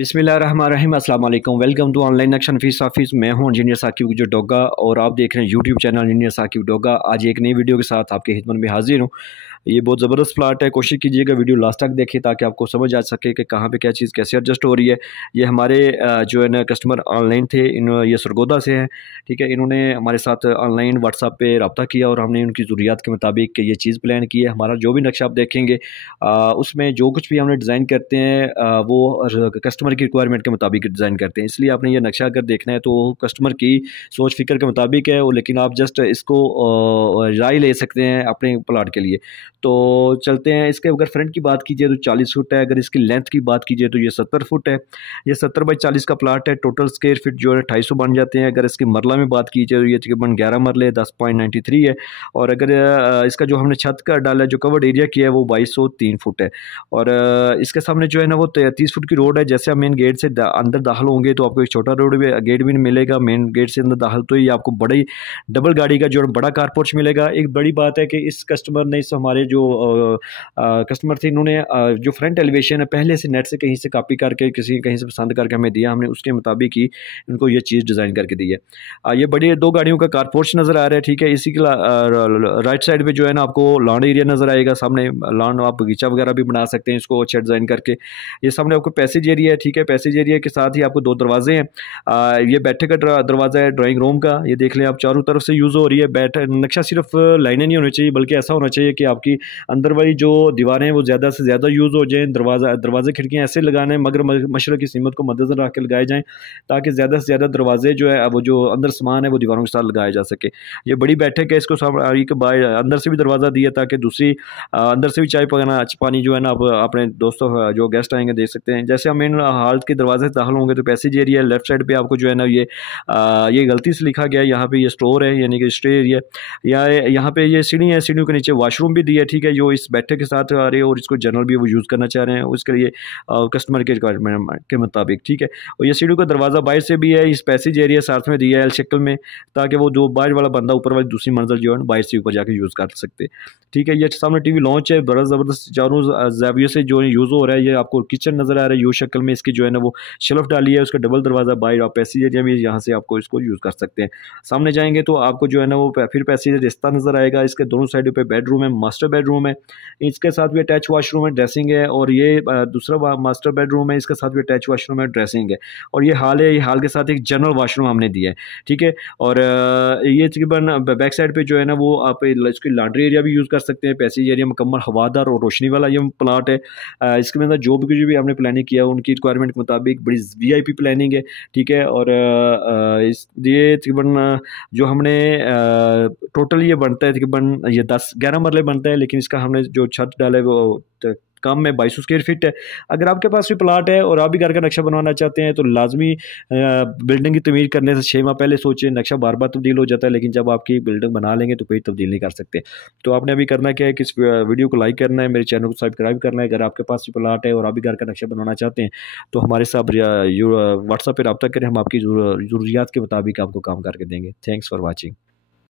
बिस्मिल्लाहिर्रहमानिर्रहीम अस्सलाम वालेकुम। Welcome to online action fees office. मैं हूं इंजीनियर साकिब जो डोगा और आप देख रहे हैं YouTube channel engineer Saqib Doga. आज एक नई वीडियो के साथ आपकी खिदमत में हाजिर हूं। ये बहुत ज़बरदस्त प्लाट है, कोशिश कीजिएगा वीडियो लास्ट तक देखिए ताकि आपको समझ आ सके कि कहाँ पे क्या चीज़ कैसे एडजस्ट हो रही है। ये हमारे जो है ना कस्टमर ऑनलाइन थे, ये सरगोदा से हैं, ठीक है। इन्होंने हमारे साथ ऑनलाइन व्हाट्सएप पे रब्ता किया और हमने उनकी ज़रूरियात के मुताबिक ये चीज़ प्लान की है। हमारा जो भी नक्शा आप देखेंगे उसमें जो कुछ भी हमने डिज़ाइन करते हैं वो कस्टमर की रिक्वायरमेंट के मुताबिक डिज़ाइन करते हैं। इसलिए आपने ये नक्शा अगर देखना है तो कस्टमर की सोच फ़िक्र के मुताबिक है वो, लेकिन आप जस्ट इसको राय ले सकते हैं अपने प्लाट के लिए। तो चलते हैं। इसके अगर फ्रंट की बात कीजिए तो 40 फुट है, अगर इसकी लेंथ की बात कीजिए तो ये 70 फुट है। ये 70 बाई 40 का प्लाट है। टोटल स्क्वायर फीट जो है 250 बन जाते हैं। अगर इसकी मरला में बात कीजिए तो ये तकरीबन 11 मरले 10.93 है। और अगर इसका जो हमने छत का डाला है, जो कवर्ड एरिया किया है वो 2203 फुट है। और इसके सामने जो है ना वो 30 फुट की रोड है। जैसे आप मेन गेट से अंदर दाखिल होंगे तो आपको एक छोटा रोड भी गेट भी मिलेगा। मेन गेट से अंदर दाखिल तो ही आपको बड़ी डबल गाड़ी का जो बड़ा कार पोर्च मिलेगा। एक बड़ी बात है कि इस कस्टमर ने, इस हमारे जो कस्टमर थे, इन्होंने जो फ्रंट एलिवेशन है पहले से नेट से कहीं से कॉपी करके कहीं से पसंद करके हमें दिया, हमने उसके मुताबिक ही इनको ये चीज़ डिज़ाइन करके दी है। ये बड़ी 2 गाड़ियों का कार पोर्च नज़र आ रहा है, ठीक है। इसी के राइट साइड पे जो है ना आपको लॉन एरिया नज़र आएगा। सामने लॉन आप बगीचा वगैरह भी बना सकते हैं इसको अच्छा डिज़ाइन करके। ये सामने आपको पैसेज एरिया है, ठीक है। पैसेज एरिया के साथ ही आपको 2 दरवाजे हैं। ये बैठे का दरवाज़ा है ड्राइंग रूम का। ये देख लें आप, चारों तरफ से यूज़ हो रही है। नक्शा सिर्फ लाइनें नहीं होनी चाहिए बल्कि ऐसा होना चाहिए कि आपकी अंदर वाली जो दीवारें हैं वो ज़्यादा से ज़्यादा यूज़ हो जाएँ। दरवाजे खिड़कियाँ ऐसे लगाने मगर मशरक़ की सीमत को मद्देनज़र रख के लगाए जाएँ ताकि ज़्यादा से ज़्यादा दरवाजे जो है वो जो अंदर सामान है वो दीवारों के साथ लगाया जा सके। ये बड़ी बैठक है, इसको अंदर से भी दरवाज़ा दिया ताकि दूसरी अंदर से भी चाय पकाना पानी जो है ना आप अपने दोस्तों जो गेस्ट आएंगे देख सकते हैं। जैसे हम मेन हॉल के दरवाजे से दाखिल होंगे तो पैसेज एरिया लेफ्ट साइड पे आपको जो है ना ये गलती से लिखा गया है, यहाँ पे ये स्टोर है यानी कि स्टे एरिया। यहाँ पे ये सीढ़ी है, सीढ़ियों के नीचे वॉशरूम भी दिया है, ठीक है, जो इस बैठक के साथ आ रहे हैं और इसको जनरल भी वो यूज़ करना चाह रहे हैं उसके लिए कस्टमर के रिक्वायरमेंट के मुताबिक, ठीक है। और ये सीढ़ियों का दरवाज़ा बाहर से भी है, इस पैसेज एरिया साथ में दिया है एल शक्ल में ताकि वो जो बाहर वाला बंदा ऊपर वाली दूसरी मंजिल जो है बाहर से ऊपर जाके यूज़ कर सकते, ठीक है। ये सामने टीवी लॉन्च है, बड़ा ज़बरदस्त चारों ज़ाविये से जो यूज़ हो रहा है। ये आपको किचन नज़र आ रहा है यू शक्ल में, इसकी जो है ना वो शेल्फ डाली है, उसका डबल दरवाज़ा बाहर आप पैसेज एरिया में यहाँ से आपको इसको यूज़ कर सकते हैं। सामने जाएंगे तो आपको जो है ना वो फिर पैसेज रिश्ता नज़र आएगा। इसके दोनों साइडों पे बेडरूम है, मास्टर बेडरूम है, इसके साथ भी अटैच वॉशरूम है, ड्रेसिंग है। और ये दूसरा मास्टर बेडरूम है, इसके साथ भी अटैच वॉशरूम है, ड्रेसिंग है। और ये हाल है, ये हाल के साथ एक जनरल वॉशरूम हमने दिया है, ठीक है। और ये तकरीबन बैक साइड पे जो है ना वो आप इसकी लॉन्ड्री एरिया भी यूज़ कर सकते हैं। पैसेज एरिया मुकम्मल हवादार और रोशनी वाला ये प्लाट है। इसके अंदर जो भी हमने प्लानिंग किया उनकी रिक्वायरमेंट के मुताबिक बड़ी VIP प्लानिंग है, ठीक है। और ये तकरीबन जो हमने टोटल ये बनता है तकरीबन ये 10-11 मरले बनता है, लेकिन इसका हमने जो छत डाला है वो कम में 2200 स्क्वायर फीट है। अगर आपके पास भी प्लाट है और आप भी घर का नक्शा बनवाना चाहते हैं तो लाजमी बिल्डिंग की तमीर करने से 6 माह पहले सोचें। नक्शा बार बार तब्दील हो जाता है, लेकिन जब आपकी बिल्डिंग बना लेंगे तो कोई तब्दील नहीं कर सकते। तो आपने अभी करना क्या है कि इस वीडियो को लाइक करना है, मेरे चैनल को सब्सक्राइब करना है। अगर आपके पास भी प्लाट है और आप भी घर का नक्शा बनवाना चाहते हैं तो हमारे साथ व्हाट्सएप पर रब्ता करें, हम आपकी ज़रूरियात के मुताबिक आपको काम करके देंगे। Thanks for watching.